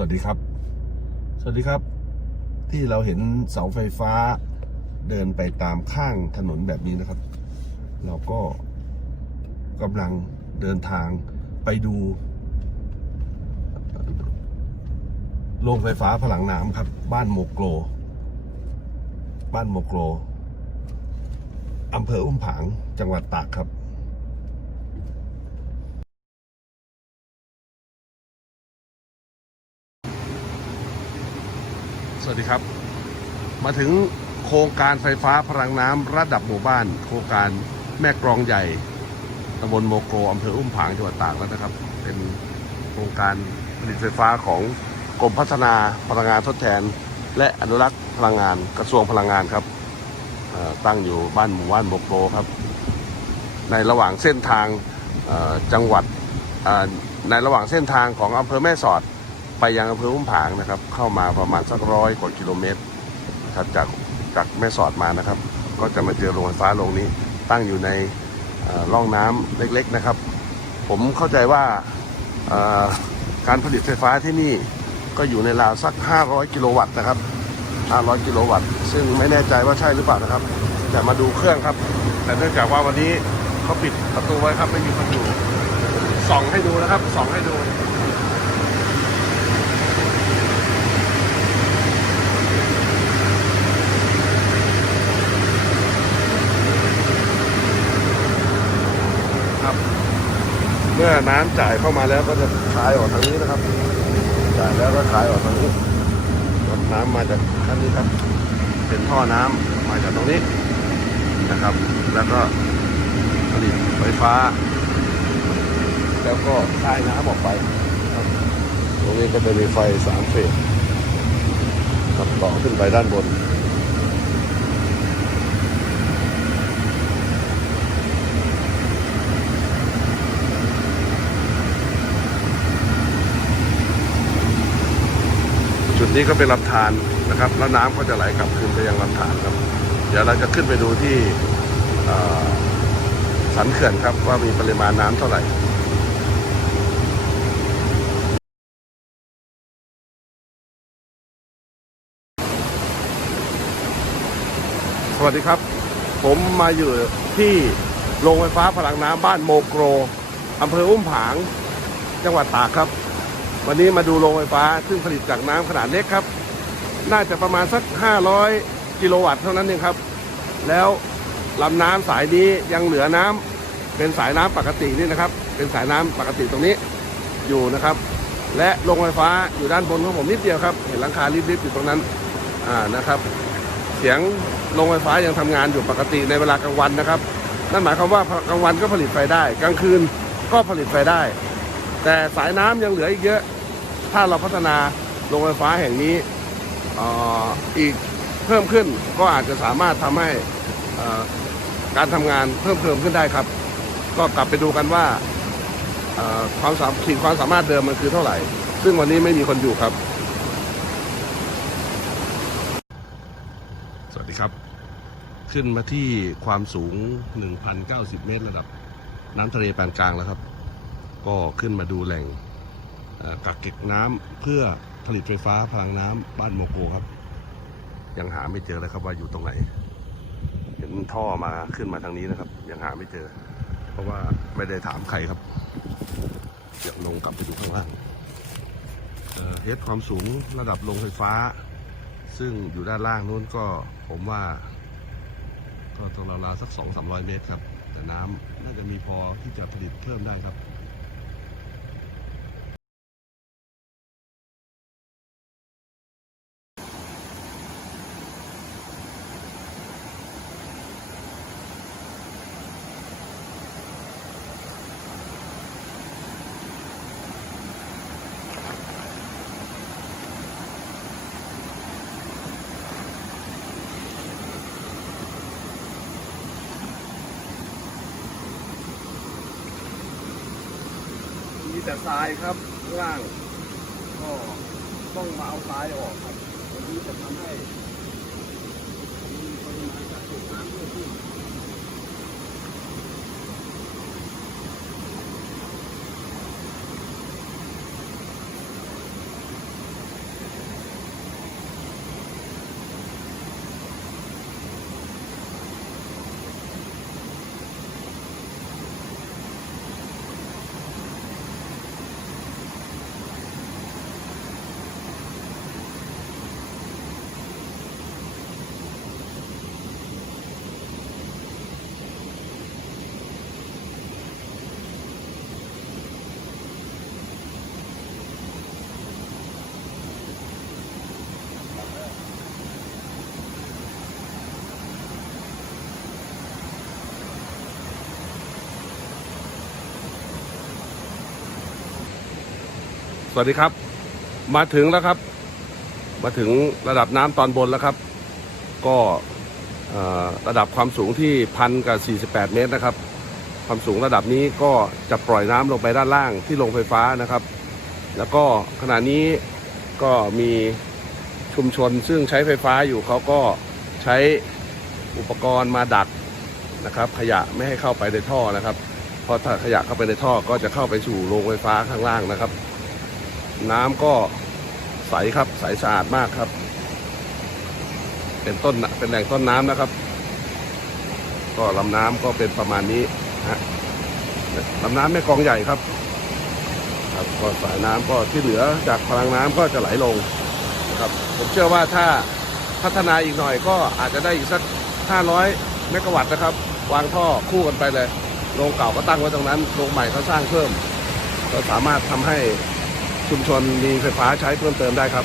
สวัสดีครับ สวัสดีครับ ที่เราเห็นเสาไฟฟ้าเดินไปตามข้างถนนแบบนี้นะครับ เราก็กำลังเดินทางไปดูโรงไฟฟ้าพลังน้ำครับ บ้านโมโกรบ้านโมโกรอำเภออุ้มผางจังหวัดตากครับ ส วัสดีครับ มาถึงโครงการไฟฟ้าพลังน้ำระดับหมู่บ้าน โครงการแม่กรองใหญ่ตำบลโมโกอำเภออุ้มผางจังหวัดตากแล้วนะครับ เป็นโครงการผลิตไฟฟ้าของกรมพัฒนาพลังงานทดแทน และอนุรักษ์พลังงานกระทรวงพลังงานครับตั้งอยู่บ้านหมู่บ้านโมโกครับ ในระหว่างเส้นทางจังหวัดในระหว่างเส้นทางของอำเภอแม่สอด ไปยังอำเภออุ้มผางนะครับ เข้ามาประมาณสักร้อยกว่ากิโลเมตรครับจากจากแม่สอดมานะครับ ก็จะมาเจอโรงไฟฟ้าโรงนี้ ตั้งอยู่ในล่อร่องน้ำเล็กๆนะครับ ผมเข้าใจว่าการผลิตไฟฟ้าที่นี่ก็อยู่ในราวสัก 500 กิโลวัตต์นะครับ 500 กิโลวัตต์ ซึ่งไม่แน่ใจว่าใช่หรือเปล่านะครับ แต่มาดูเครื่องครับ แต่เนื่องจากว่าวันนี้เขาปิดประตูไว้ครับไม่มีคนอยู่ส่องให้ดูนะครับส่องให้ดู ครับเมื่อ น้ำจ่ายเข้ามาแล้วก็จะขายออกทางนี้นะครับ จ่ายแล้วก็ขายออกทางนี้น้ำมาจากท่านนี้ครับ เป็นท่อน้ำมาจากตรงนี้นะครับ แล้วก็ผลิตไฟฟ้า แล้วก็คายน้ำออกไปครับ ตรงนี้ก็จะมีไฟสามเฟสต่อขึ้นไปด้านบน ดนี้ก็เป็นลำธารนะครับ แล้วน้ำก็จะไหลกลับคืนไปยังลำธารครับ เดี๋ยวเราจะขึ้นไปดูที่สันเขื่อนครับว่ามีปริมาณน้ำเท่าไหร่สวัสดีครับ ผมมาอยู่ที่โรงไฟฟ้าพลังน้ำบ้านโมโกรอำเภออุ้มผาง จังหวัดตากครับ วันนี้มาดูโรงไฟฟ้าซึ่งผลิตจากน้ำขนาดเล็กครับ น่าจะประมาณสัก 500 กิโลวัตต์เท่านั้นเองครับ แล้วลำน้ำสายนี้ยังเหลือน้ำเป็นสายน้ำปกตินี่นะครับ เป็นสายน้ำปกติตรงนี้อยู่นะครับ และโรงไฟฟ้าอยู่ด้านบนของผมนิดเดียวครับ เห็นหลังคาริบๆอยู่ตรงนั้นอ่านะครับ เสียงโรงไฟฟ้ายังทำงานอยู่ปกติในเวลากลางวันนะครับ นั่นหมายความว่ากลางวันก็ผลิตไฟได้ กลางคืนก็ผลิตไฟได้ แต่สายน้ำยังเหลืออีกเยอะ ถ้าเราพัฒนาโรงไฟฟ้าแห่งนี้อีกเพิ่มขึ้นก็อาจจะสามารถทำให้การทำงานเพิ่มเติมขึ้นได้ครับ ก็กลับไปดูกันว่าความสามขีดความสามารถเดิมมันคือเท่าไหร่ ซึ่งวันนี้ไม่มีคนอยู่ครับ สวัสดีครับ ขึ้นมาที่ความสูง 1,090 เมตรระดับ น้ำทะเลปานกลางแล้วครับ ก็ขึ้นมาดูแหล่ง กักเก็บน้ำเพื่อผลิตไฟฟ้าพลังน้ำบ้านโมโกครับ ยังหาไม่เจอเลยครับว่าอยู่ตรงไหน เห็นท่อมาขึ้นมาทางนี้นะครับ ยังหาไม่เจอ เพราะว่าไม่ได้ถามใครครับเดี๋ยวลงกลับไปดูข้างล่างเฮดความสูงระดับโรงไฟฟ้า ซึ่งอยู่ด้านล่างนู้นก็ผมว่า ก็ตรงราวๆสักสองสามร้อยเมตรครับ แต่น้ำน่าจะมีพอที่จะผลิตเพิ่มได้ครับ มีแต่ทรายครับข้างล่างก็ต้องมาเอาทรายออกครับวันนี้จะทำให้มีปริมาณการสูบน้ำเพิ่มขึ้น ส วัสดีครับ มาถึงแล้วครับ มาถึงระดับน้ำตอนบนแล้วครับ ก็ระดับความสูงที่พันกับ48 เมตรนะครับ ความสูงระดับนี้ก็จะปล่อยน้ำลงไปด้านล่างที่โรงไฟฟ้านะครับ แล้วก็ขณะนี้ก็มีชุมชนซึ่งใช้ไฟฟ้าอยู่เขาก็ใช้อุปกรณ์มาดักนะครับ ขยะไม่ให้เข้าไปในท่อนะครับ เพราะถ้าขยะเข้าไปในท่อก็จะเข้าไปสู่โรงไฟฟ้าข้างล่างนะครับ น้ำก็ใสครับใสสะอาดมากครับ เป็นต้นเป็นแหล่งต้นน้ำนะครับ ก็ลำน้ำก็เป็นประมาณนี้ฮะลำน้ำแม่กองใหญ่ครับ ครับก็สายน้ำก็ที่เหลือจากพลังน้ำก็จะไหลลงนะครับ ผมเชื่อว่าถ้าพัฒนาอีกหน่อยก็อาจจะได้อีกสัก 500 เมกะวัตต์นะครับ วางท่อคู่กันไปเลยโรงเก่าก็ตั้งไว้ตรงนั้นโรงใหม่เขาสร้างเพิ่ม ก็สามารถทำให้ ชุมชนมีไฟฟ้าใช้เพิ่มเติมได้ครับ